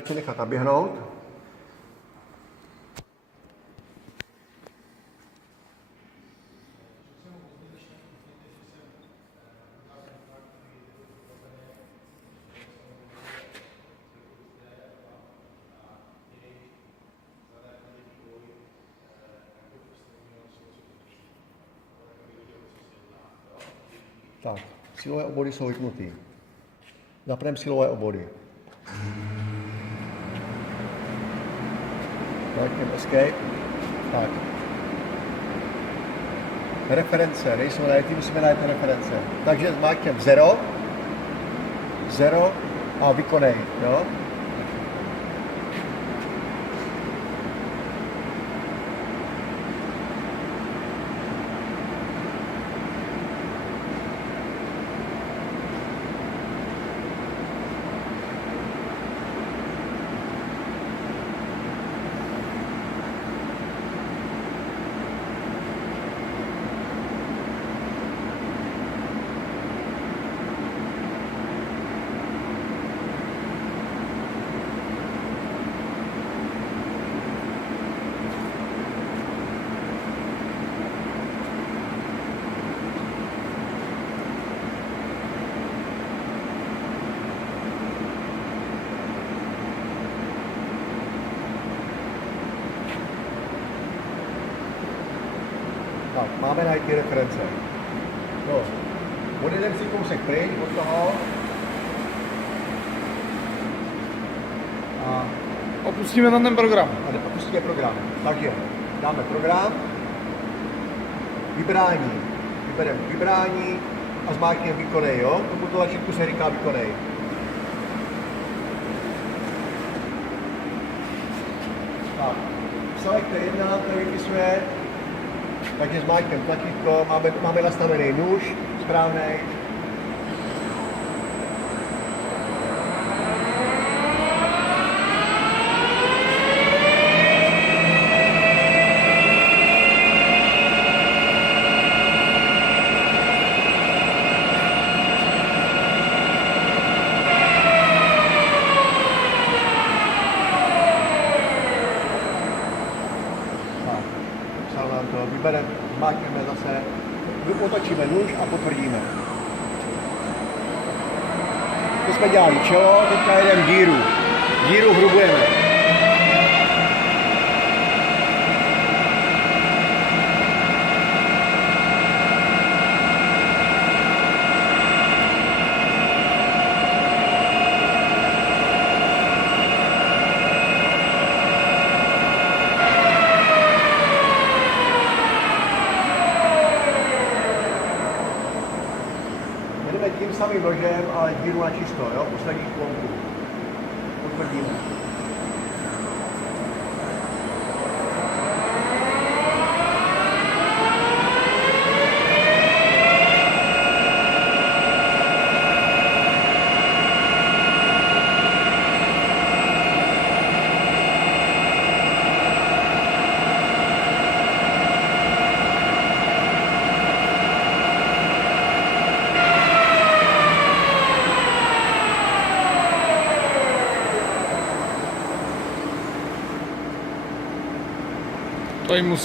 Radši nechat naběhnout. Tak, silové obvody jsou vypnutý. Zapneme silové obvody. Klikneme Escape. Tak. Reference, nejsou najít, musíme najít reference. Takže zmáčkneme 0 a vykonej, jo? Tak, máme najít ty reference. No, odjedeme si kousek pryč od toho. A opustíme na ten program. opustíme program. Takže dáme program, vybrání. Vybereme vybrání a zmáčkneme vykonej, jo? Tomu to tlačítku se říká vykonej. Tak, selektor 1 tady vypisuje. Takže zmáčkneme tlačítko, máme nastavený nůž, správný. Vybereme, zmáčkneme zase, otočíme nůž a potvrdíme. To jsme dělali čelo, teďka jedeme díru. Díru hrubujeme. Jdeme tím samým nožem, ale díru na čisto, jo? Poslední šponku. Potvrdíme. To jim musí